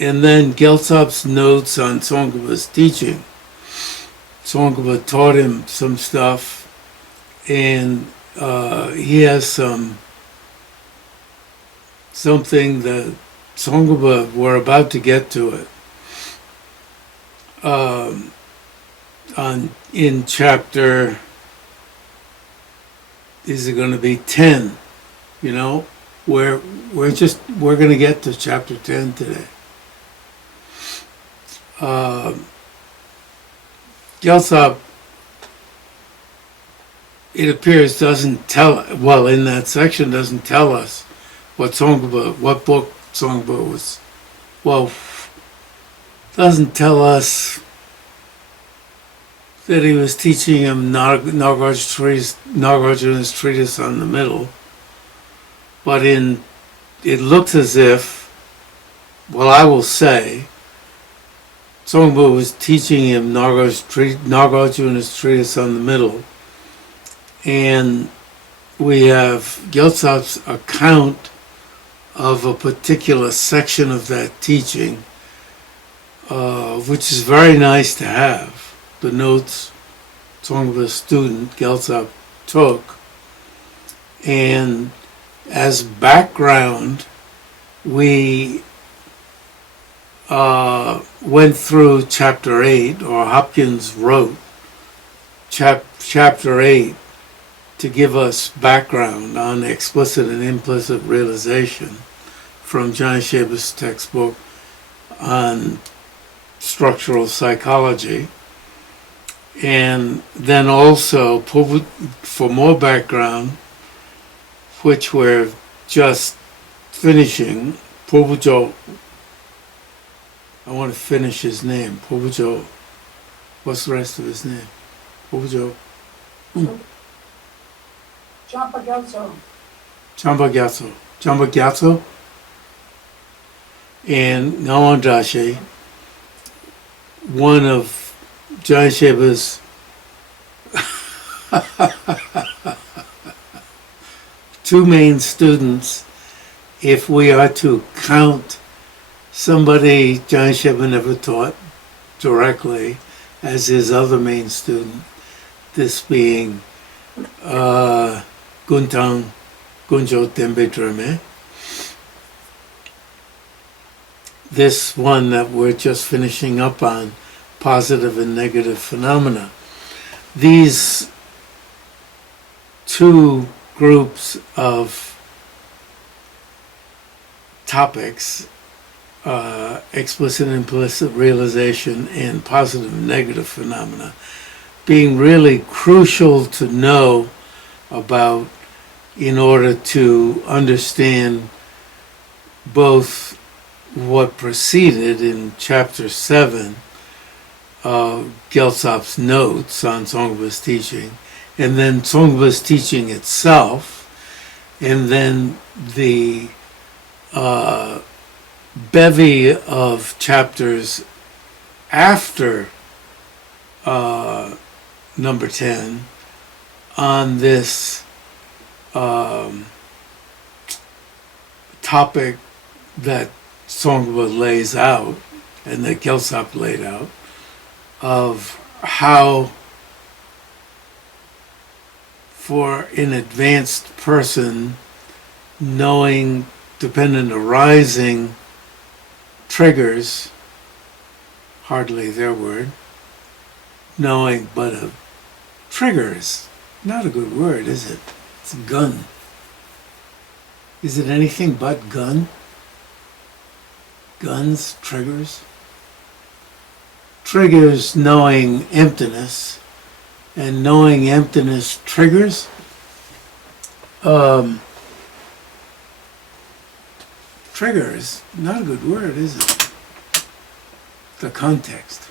And then Gyaltsab's notes on Tsongkhapa's teaching. Tsongkhapa taught him some stuff, and he has something that Tsongkhapa, we're about to get to it, in chapter, is it going to be 10? You know, we're going to get to chapter 10 today. Gyaltsab, it appears, doesn't tell, well, in that section doesn't tell us what book Tsongkhapa was, well, doesn't tell us that he was teaching him Nagarjuna's treatise on the middle, but it looks as if, well, I will say, Tsongkhapa was teaching him Nagarjuna's treatise on the middle, and we have Gyaltsab's account of a particular section of that teaching, which is very nice to have. The notes Tsongkhapa's student Gyaltsab took, and as background, we went through chapter 8, or Hopkins wrote chapter 8 to give us background on explicit and implicit realization from John Shaba's textbook on structural psychology. And then also, for more background, which we're just finishing, Pur-bu-jog, I want to finish his name, Pur-bu-jog. What's the rest of his name? Pur-bu-jog. Champa-gyatso. And Ngag-wang-tra-shi, one of John Shaba's two main students, if we are to count somebody John Shaba never taught directly as his other main student, this being Guntang Gunjo Tembe Drame. This one that we're just finishing up on, positive and negative phenomena. These two groups of topics, explicit and implicit realization and positive and negative phenomena, being really crucial to know about in order to understand both what preceded in chapter 7 of Gyaltsab's notes on Tsongkhapa's teaching, and then Tsongkhapa's teaching itself, and then the bevy of chapters after number 10 on this topic that Tsongkhapa lays out and that Gyaltsab laid out, of how for an advanced person, knowing dependent arising triggers, hardly their word, knowing, but a trigger is not a good word, is it? It's a gun. Is it anything but gun? Guns, triggers? Triggers knowing emptiness, and knowing emptiness triggers. Trigger is not a good word, is it? The context.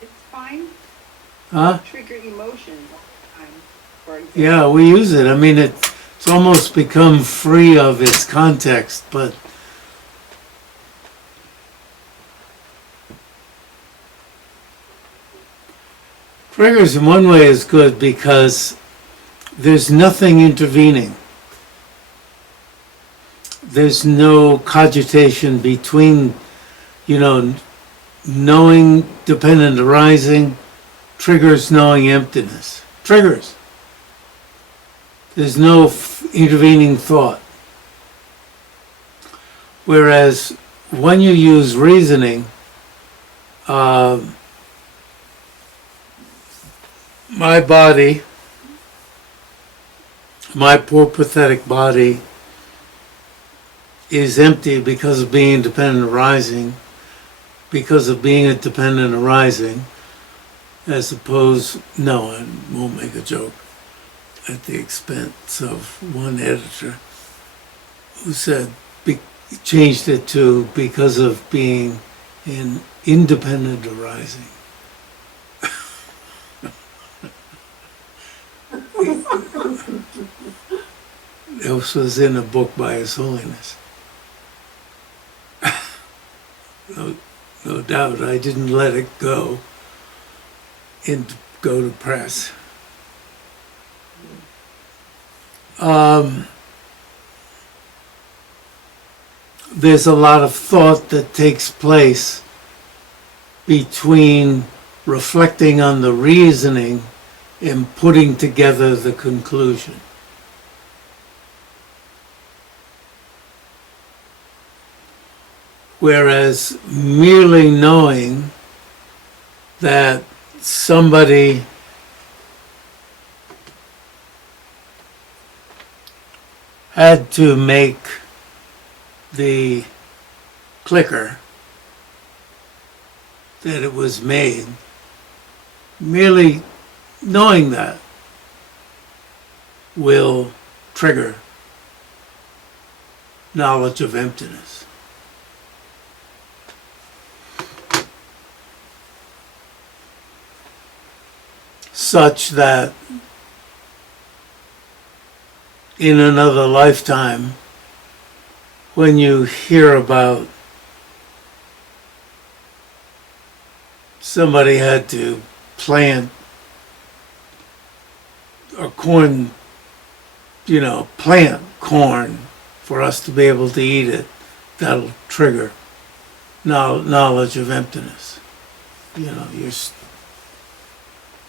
It's fine. Huh? Trigger emotions all the time, for example. Yeah, we use it. I mean, it's almost become free of its context, but triggers in one way is good because there's nothing intervening. there's no cogitation between, knowing dependent arising triggers knowing emptiness. Triggers. There's no intervening thought. Whereas when you use reasoning, my body, my poor pathetic body, is empty because of being dependent arising, because of being a dependent arising, as opposed, no, I won't make a joke at the expense of one editor who said, changed it to because of being an independent arising. This was in a book by His Holiness. No doubt, I didn't let it go and go to press. There's a lot of thought that takes place between reflecting on the reasoning and putting together the conclusion. Whereas merely knowing that somebody had to make the clicker, that it was made, merely knowing that will trigger knowledge of emptiness. Such that in another lifetime, when you hear about somebody had to plant a corn, plant corn for us to be able to eat it, that'll trigger knowledge of emptiness.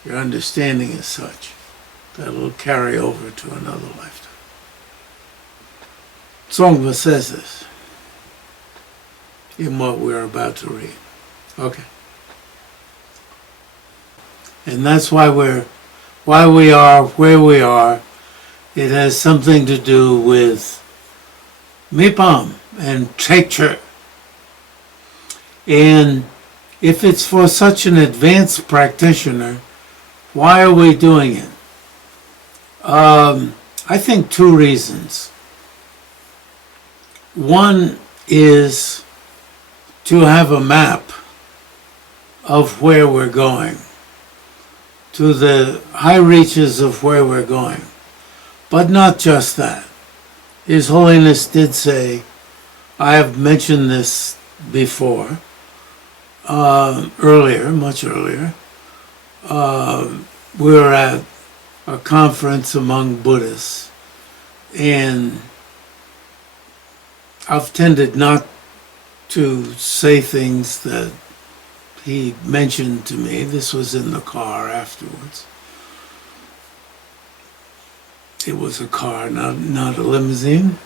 Your understanding is such that it'll carry over to another lifetime. Tsongpa says this in what we're about to read. Okay. And that's why we are where we are. It has something to do with Mipam and Trekcher. And if it's for such an advanced practitioner, why are we doing it? I think two reasons. One is to have a map of where we're going, to the high reaches of where we're going. But not just that. His Holiness did say, I have mentioned this before, earlier, much earlier. We were at a conference among Buddhists, and I've tended not to say things that he mentioned to me. This was in the car afterwards. It was a car, not a limousine.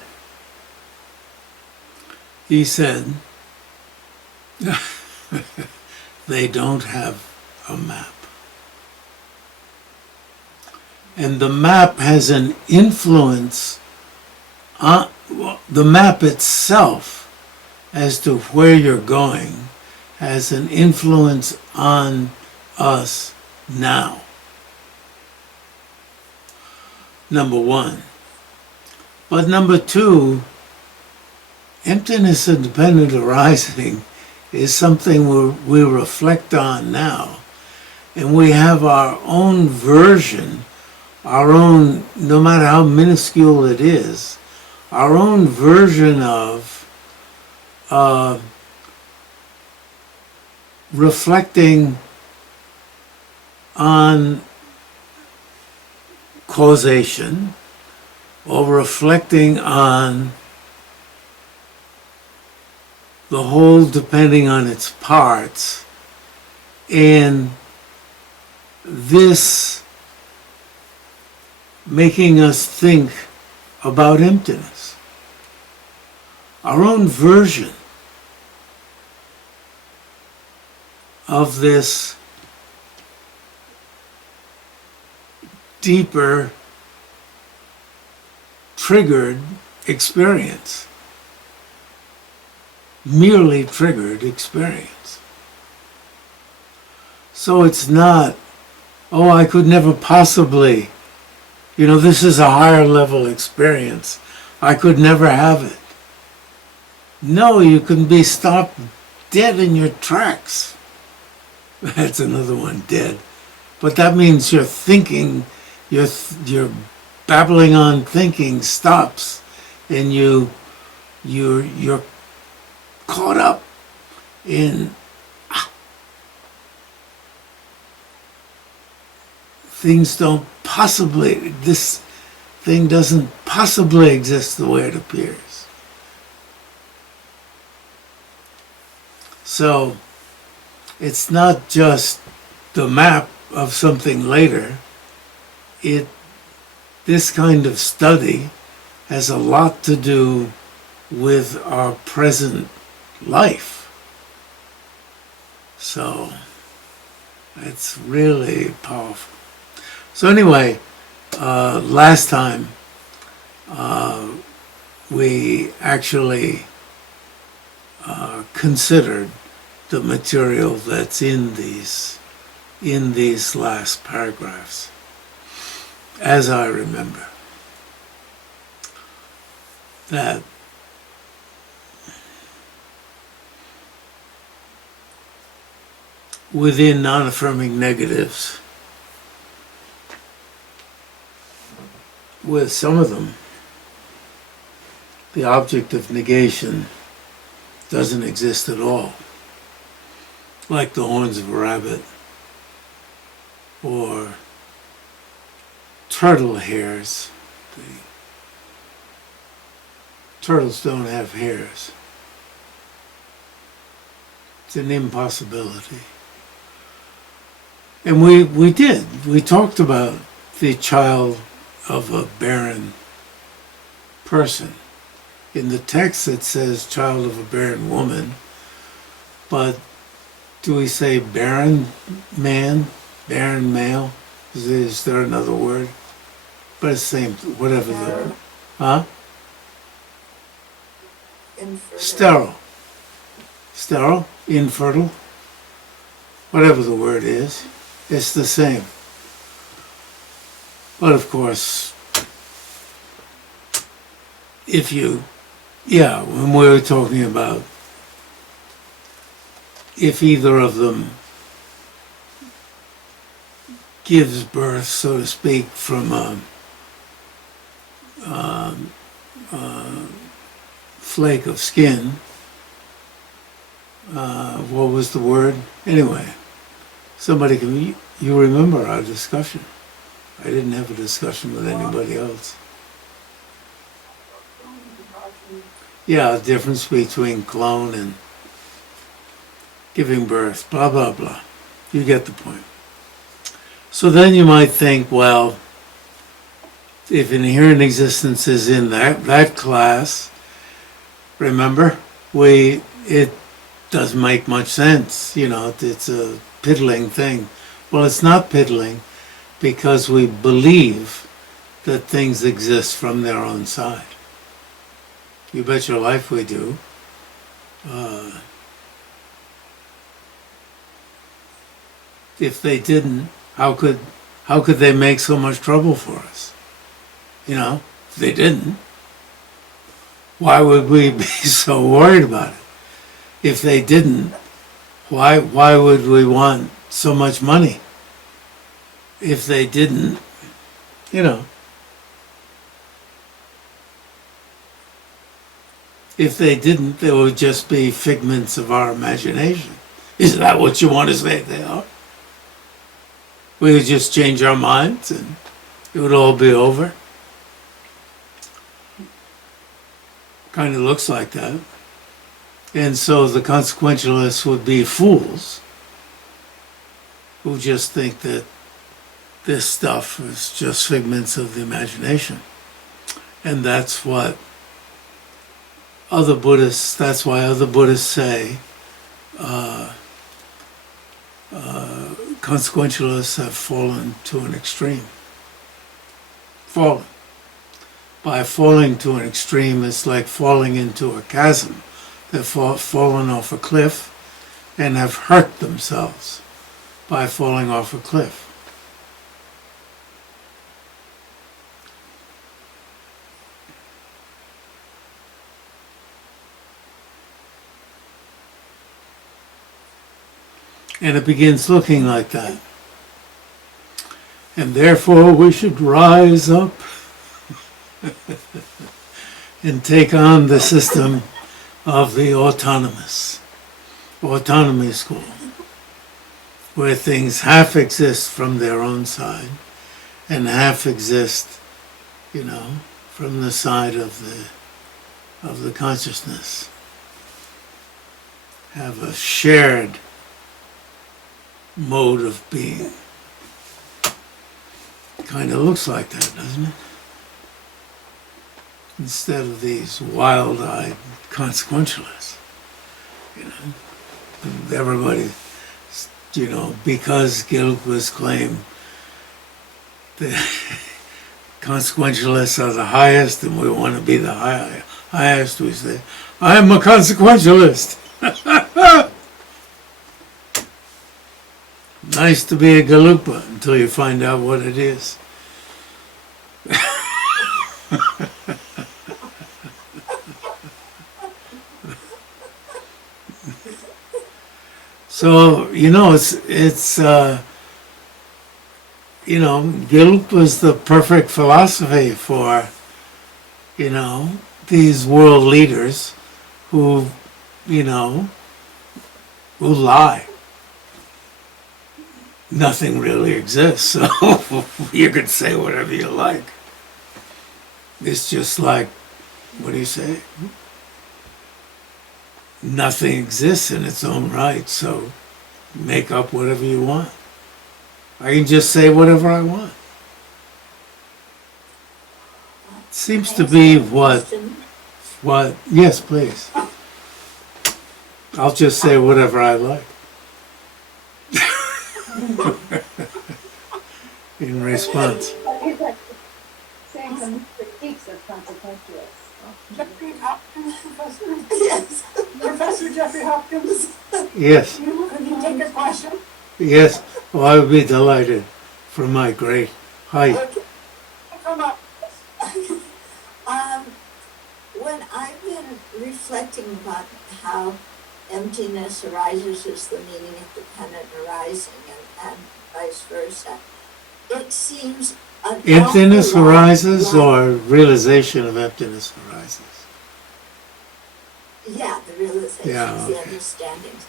He said, they don't have a map. And the map has an influence on the map itself as to where you're going, has an influence on us now. Number one. But number two, emptiness and dependent arising is something we reflect on now. And we have our own version, our own, no matter how minuscule it is, our own version of reflecting on causation, or reflecting on the whole depending on its parts, and this making us think about emptiness. Our own version of this deeper, triggered experience. Merely triggered experience. So it's not, oh, I could never possibly, this is a higher level experience. I could never have it. No, you can be stopped dead in your tracks. That's another one, dead. But that means your thinking, your babbling on thinking stops, and you're caught up in this thing doesn't possibly exist the way it appears. So it's not just the map of something later. This kind of study has a lot to do with our present life. So it's really powerful. So anyway, last time we actually considered the material that's in these last paragraphs, as I remember, that within non-affirming negatives, with some of them, the object of negation doesn't exist at all, like the horns of a rabbit or turtle hairs. The turtles don't have hairs. It's an impossibility. And we talked about the child of a barren person. In the text it says child of a barren woman, but do we say barren man, barren male? Is there another word? But it's the same, whatever the, huh? Infertile. Sterile, infertile, whatever the word is, it's the same. But of course, when we were talking about if either of them gives birth, so to speak, from a flake of skin, what was the word? Anyway, somebody can, you remember our discussion. I didn't have a discussion with anybody else. Yeah, difference between clone and giving birth, blah, blah, blah. You get the point. So then you might think, well, if inherent existence is in that class, remember, it doesn't make much sense. It's a piddling thing. Well, it's not piddling because we believe that things exist from their own side. You bet your life we do. If they didn't, how could they make so much trouble for us? If they didn't, why would we be so worried about it? If they didn't, why would we want so much money? If they didn't, if they didn't, they would just be figments of our imagination. Isn't that what you want to say they are? We would just change our minds and it would all be over. Kind of looks like that. And so the consequentialists would be fools who just think that this stuff is just figments of the imagination. And that's what that's why other Buddhists say consequentialists have fallen to an extreme. Fallen. By falling to an extreme, it's like falling into a chasm. They've fallen off a cliff and have hurt themselves by falling off a cliff. And it begins looking like that. And therefore we should rise up and take on the system of the autonomy school, where things half exist from their own side and half exist, from the side of the consciousness. Have a shared mode of being. Kind of looks like that, doesn't it? Instead of these wild-eyed consequentialists. Everybody, because Gilquist claimed the consequentialists are the highest and we want to be the highest, we say, I'm a consequentialist. Nice to be a galupa until you find out what it is. So, Galupa was the perfect philosophy for, these world leaders who lie. Nothing really exists, so you can say whatever you like. It's just like, what do you say? Nothing exists in its own right, so make up whatever you want. I can just say whatever I want. Seems to be what, yes, please. I'll just say whatever I like. In response. Saying some critiques of consequentialists. Jeffrey Hopkins, Professor? Yes. Professor Jeffrey Hopkins? Yes. Can you take a question? Yes. Well, I would be delighted from my great height. Okay. Come up. When I've been reflecting about how emptiness arises is the meaning of dependent arising and vice versa, it seems an Emptiness awful lot arises like- or realization of emptiness arises? Yeah, the realizations, Yeah, the okay. understandings.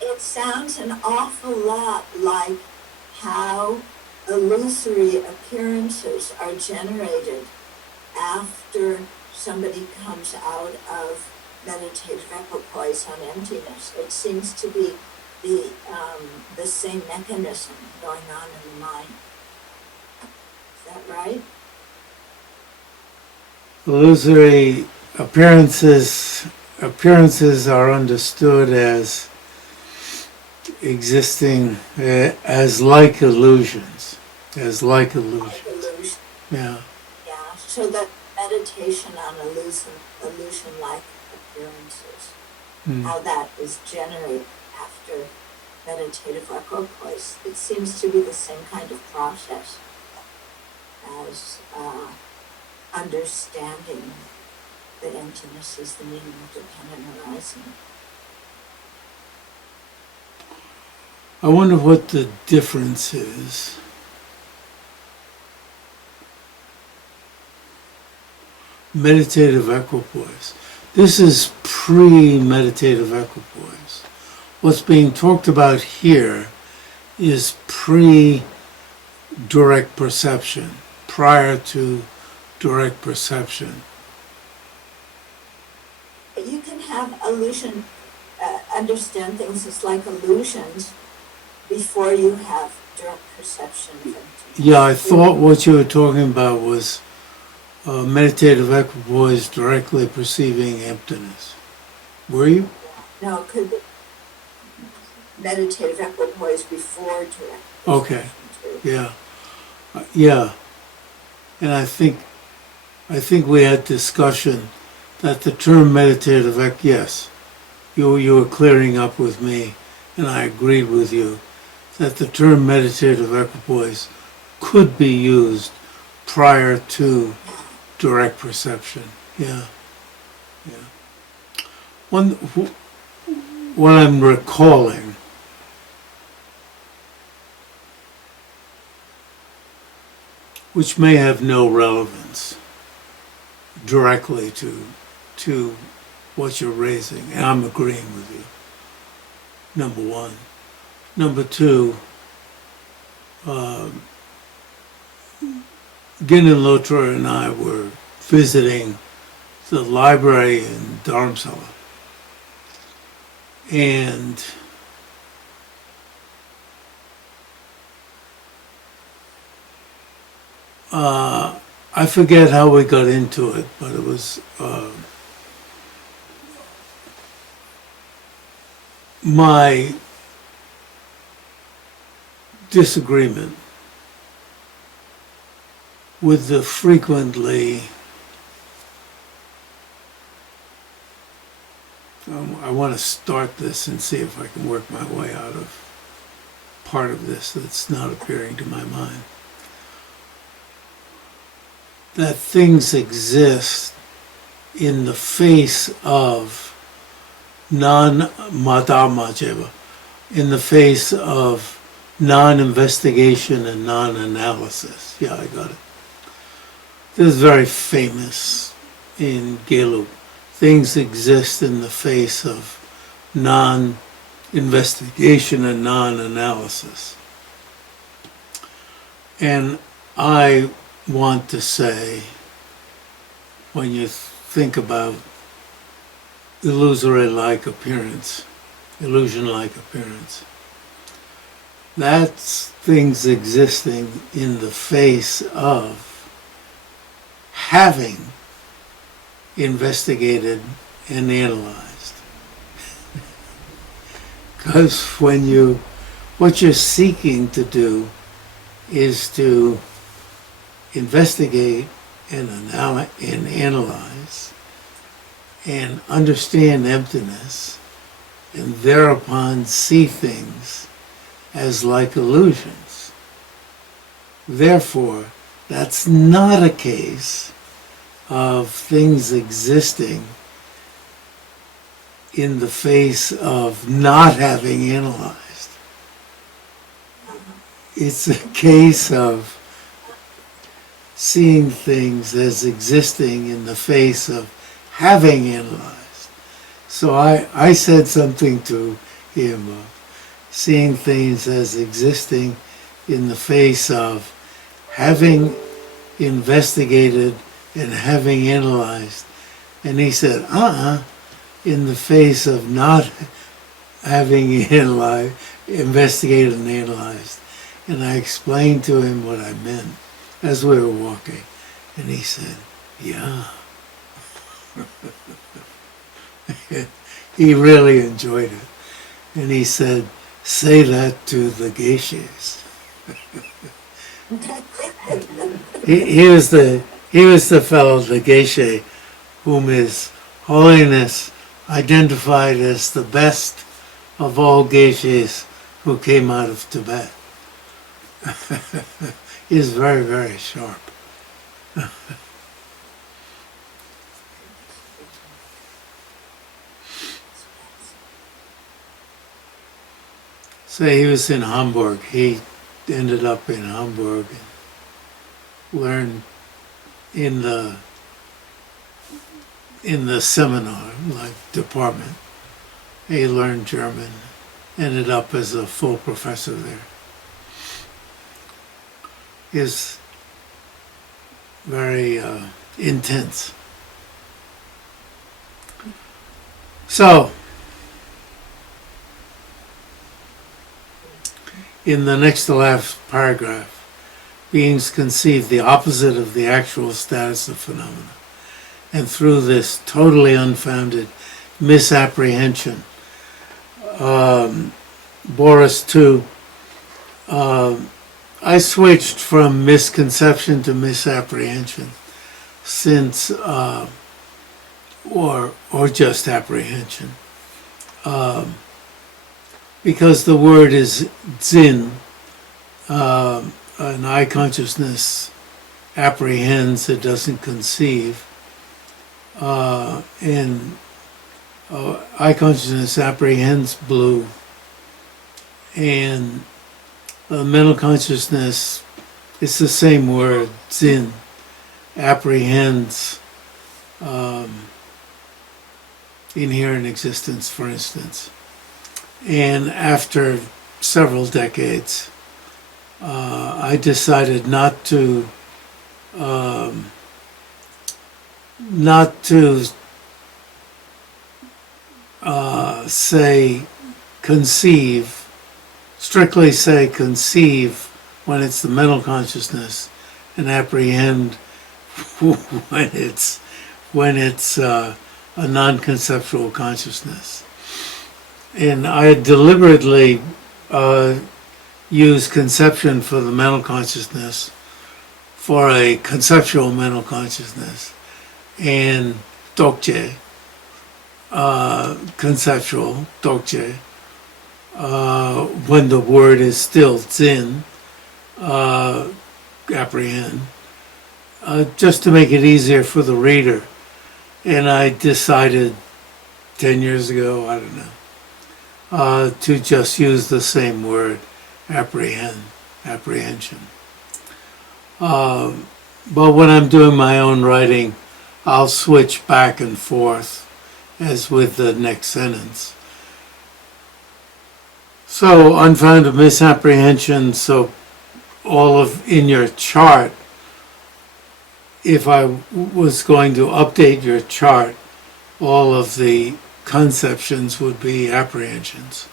It sounds an awful lot like how illusory appearances are generated after somebody comes out of meditative equipoise on emptiness. It seems to be the same mechanism going on in the mind. Is that right? Illusory appearances are understood as existing as like illusions. Like illusion. Yeah. Yeah. So that meditation on illusion-like appearances, how that is generated after meditative equipoise. It seems to be the same kind of process as understanding that emptiness is the meaning of dependent arising. I wonder what the difference is. Meditative equipoise. This is pre-meditative equipoise. What's being talked about here is pre-direct perception, prior to direct perception. But you can have illusion understand things as like illusions before you have direct perception of emptiness. Yeah, I thought what you were talking about was meditative equipoise directly perceiving emptiness. Were you? No, it could be meditative equipoise before direct perception. Okay. Too. Yeah. Yeah. And I think we had discussion that the term meditative yes, you were clearing up with me, and I agreed with you that the term meditative equipoise could be used prior to direct perception. Yeah. Yeah. What I'm recalling, which may have no relevance directly to what you're raising, and I'm agreeing with you, number one. Number two, Ginnan Lotra and I were visiting the library in Dharamsala, and I forget how we got into it, but it was my disagreement with the frequently, I want to start this and see if I can work my way out of part of this that's not appearing to my mind. That things exist in the face of non-madhamajeva, in the face of non-investigation and non-analysis. Yeah, I got it. This is very famous in Gelug. Things exist in the face of non-investigation and non-analysis. And I want to say, when you think about illusory-like appearance, illusion-like appearance, that's things existing in the face of having investigated and analyzed. Because what you're seeking to do is to investigate and analyze and understand emptiness, and thereupon see things as like illusions. Therefore, that's not a case of things existing in the face of not having analyzed. It's a case of seeing things as existing in the face of having analyzed. So I said something to him of seeing things as existing in the face of having investigated and having analyzed. And he said, in the face of not having investigated and analyzed. And I explained to him what I meant as we were walking. And he said, yeah. He really enjoyed it. And he said, say that to the geishas. He was the fellow, the geisha, whom His Holiness identified as the best of all geishas who came out of Tibet. He's very, very sharp. So he was in Hamburg. He ended up in Hamburg and learned in the seminar, like department. He learned German, ended up as a full professor there. Is very intense. So, in the next to last paragraph, beings conceive the opposite of the actual status of phenomena. And through this totally unfounded misapprehension, Boris 2, I switched from misconception to misapprehension since, or just apprehension, because the word is zin, an eye consciousness apprehends, it doesn't conceive, and eye consciousness apprehends blue, and mental consciousness, it's the same word, zin, apprehends inherent existence, for instance. And after several decades, I decided not to say conceive, strictly say conceive when it's the mental consciousness, and apprehend when it's a non-conceptual consciousness. And I deliberately used conception for the mental consciousness, for a conceptual mental consciousness, and dokje, conceptual dokje, when the word is still zin, apprehend, just to make it easier for the reader. And I decided 10 years ago, I don't know, to just use the same word, apprehension. But when I'm doing my own writing, I'll switch back and forth, as with the next sentence. So, unfounded misapprehension, so all of, in your chart, if I was going to update your chart, all of the conceptions would be apprehensions.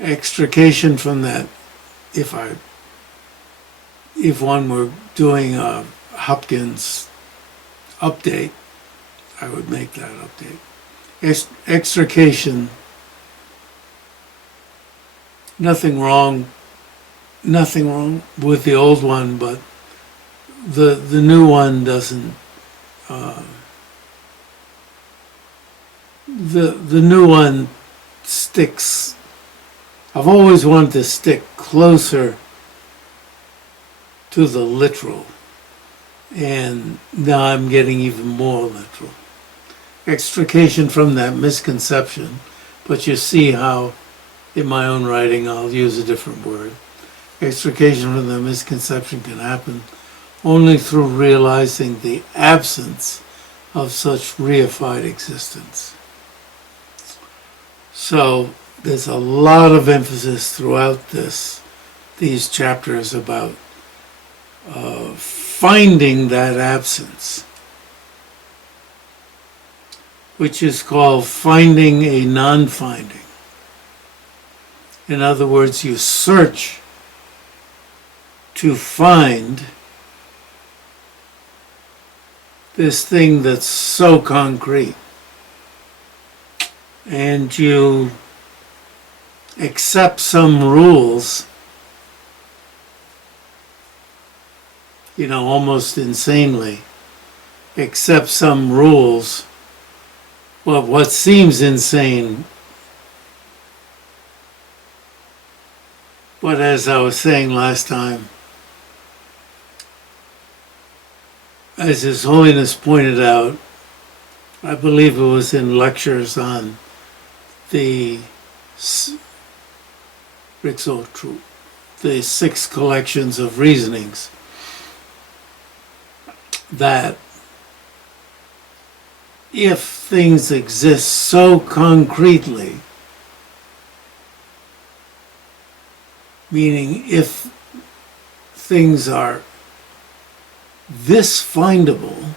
Extrication from that, if one were doing a Hopkins update, I would make that update. Extrication, nothing wrong with the old one, but the new one doesn't. The new one sticks. I've always wanted to stick closer to the literal, and now I'm getting even more literal. Extrication from that misconception, but you see how in my own writing I'll use a different word. Extrication from the misconception can happen only through realizing the absence of such reified existence. So there's a lot of emphasis throughout these chapters about finding that absence, which is called finding a non-finding. In other words, you search to find this thing that's so concrete, and you accept some rules, almost insanely, accept some rules. Well, what seems insane, but as I was saying last time, as His Holiness pointed out, I believe it was in lectures on the 6 collections of reasonings, that if things exist so concretely, meaning if things are this findable,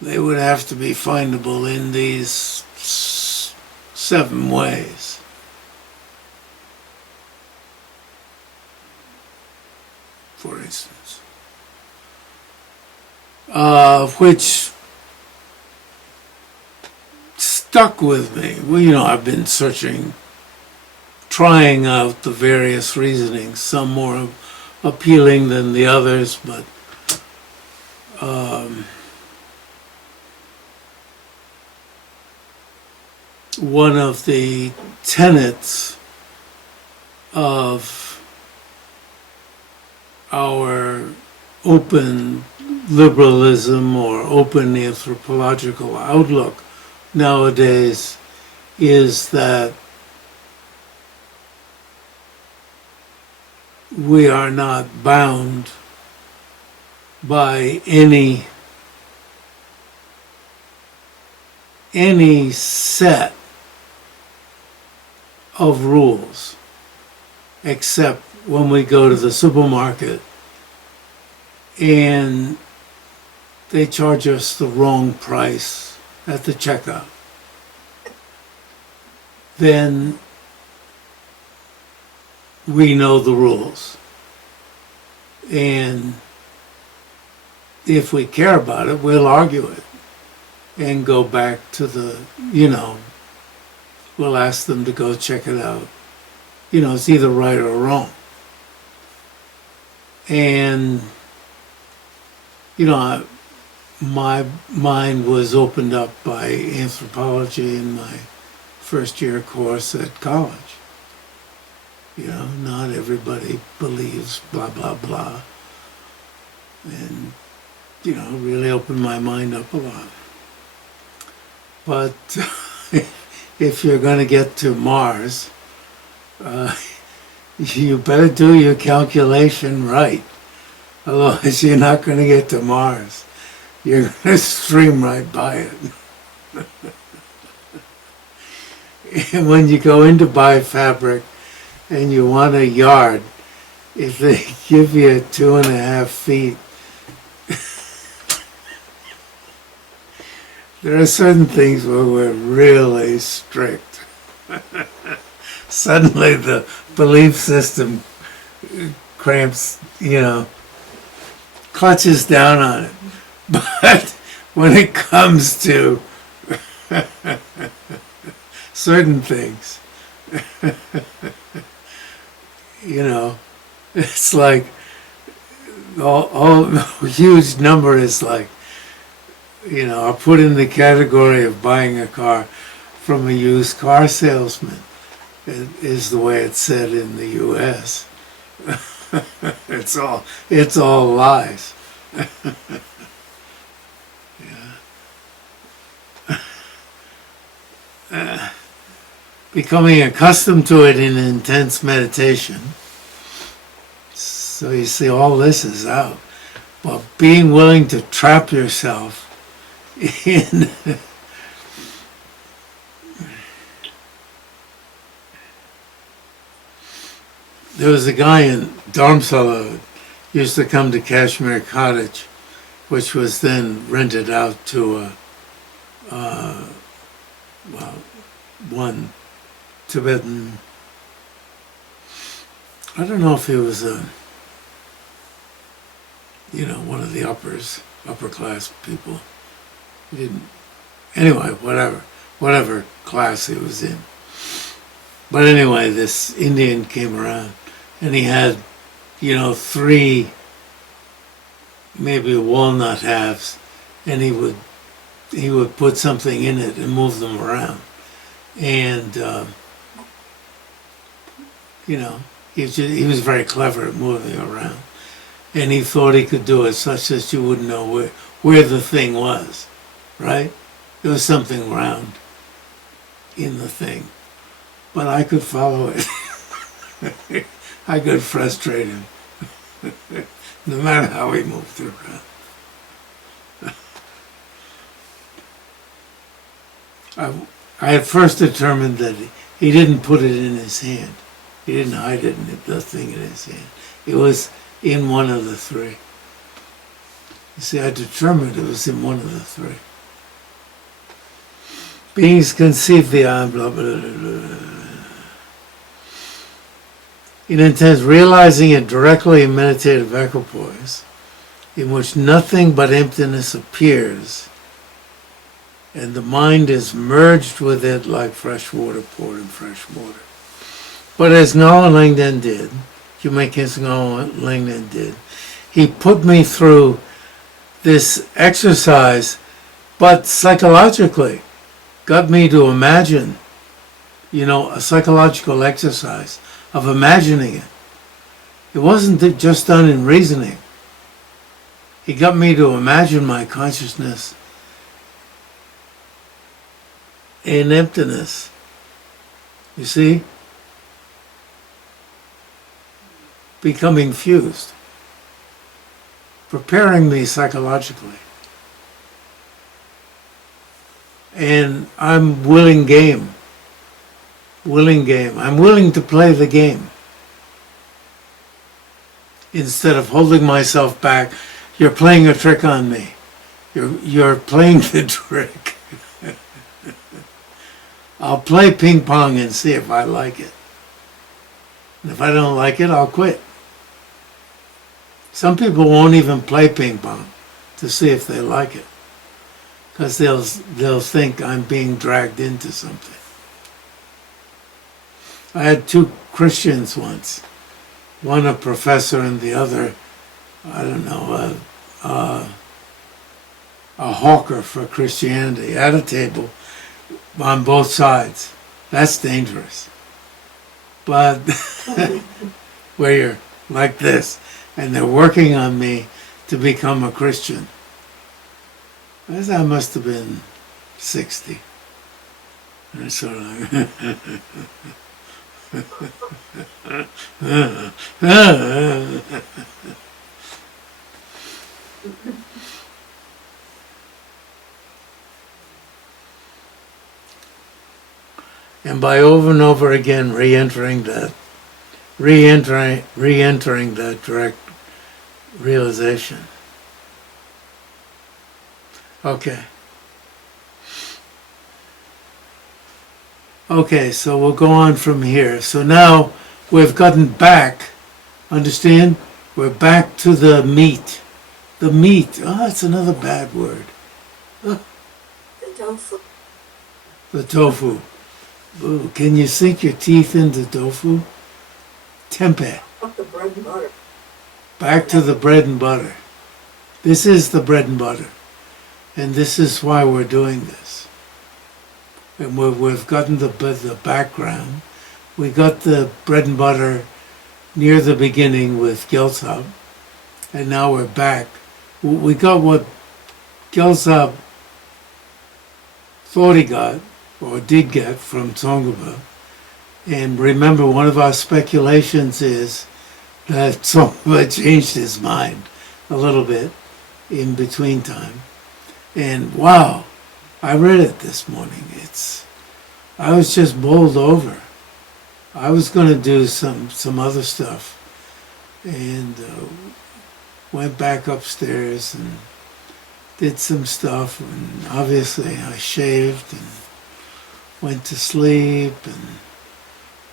they would have to be findable in these 6 7 ways. For instance, which stuck with me. Well, you know, I've been searching, trying out the various reasonings, some more appealing than the others, but one of the tenets of our open liberalism or open anthropological outlook nowadays is that we are not bound by any set of rules, except when we go to the supermarket and they charge us the wrong price at the checkout. Then we know the rules. And if we care about it, we'll argue it and go back to the, you know, we'll ask them to go check it out. You know, it's either right or wrong. And, you know, my mind was opened up by anthropology in my first year course at college. You know, not everybody believes blah, blah, blah. And, you know, really opened my mind up a lot. But if you're going to get to Mars, you better do your calculation right. Otherwise, you're not going to get to Mars. You're going to stream right by it. And when you go in to buy fabric and you want a yard, if they give you 2.5 feet, there are certain things where we're really strict. Suddenly the belief system cramps, you know, clutches down on it. But when it comes to certain things, you know, it's like all huge number is like, you know, are put in the category of buying a car from a used car salesman, is the way it's said in the U.S. It's all lies. Becoming accustomed to it in intense meditation. So you see, all this is out. But being willing to trap yourself in there was a guy in Dharamsala who used to come to Kashmir Cottage, which was then rented out to one Tibetan, I don't know if he was one of the upper class people. He didn't, anyway, whatever class he was in. But anyway, this Indian came around and he had, 3 maybe walnut halves, and he would put something in it and move them around. And, he was very clever at moving around. And he thought he could do it such that you wouldn't know where the thing was, right? There was something round in the thing. But I could follow it. I could frustrate him, no matter how he moved it around. I had first determined that he didn't put it in his hand. He didn't hide it in the thing in his hand. It was in one of the 3. You see, I determined it was in one of the 3. Beings conceive the I, blah, blah, blah, blah. It intends realizing it directly in meditative equipoise, in which nothing but emptiness appears, and the mind is merged with it like fresh water poured in fresh water. But as Ngawang Langden did, Humankins Ngawang Langden did, he put me through this exercise, but psychologically, got me to imagine, a psychological exercise of imagining it. It wasn't just done in reasoning. He got me to imagine my consciousness in emptiness. You see? Becoming fused. Preparing me psychologically. And I'm willing game. I'm willing to play the game. Instead of holding myself back, you're playing a trick on me. You're playing the trick. I'll play ping pong and see if I like it. And if I don't like it, I'll quit. Some people won't even play ping pong to see if they like it, because they'll think I'm being dragged into something. I had two Christians once, one a professor and the other, I don't know, a hawker for Christianity, at a table on both sides. That's dangerous. But where you're like this, and they're working on me to become a Christian. I must have been 60. And it's sort of like and by over and over again re-entering that direct realization. Okay, so we'll go on from here. So now we've gotten back, understand? We're back to the meat. The meat. That's another bad word. The tofu. The tofu. Ooh, can you sink your teeth into tofu? Tempeh. The bread and butter. Back to the bread and butter. This is the bread and butter. And this is why we're doing this. And we've gotten the background. We got the bread and butter near the beginning with Gyaltsab. And now we're back. We got what Gyaltsab thought he got, or did get, from Tsongkhapa. And remember, one of our speculations is that Tsongkhapa changed his mind a little bit in between time. And wow, I read it this morning. I was just bowled over. I was going to do some other stuff, and went back upstairs and did some stuff, and obviously I shaved and went to sleep, and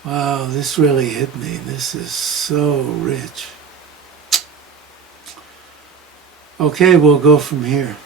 wow, this really hit me. This is so rich. Okay, we'll go from here.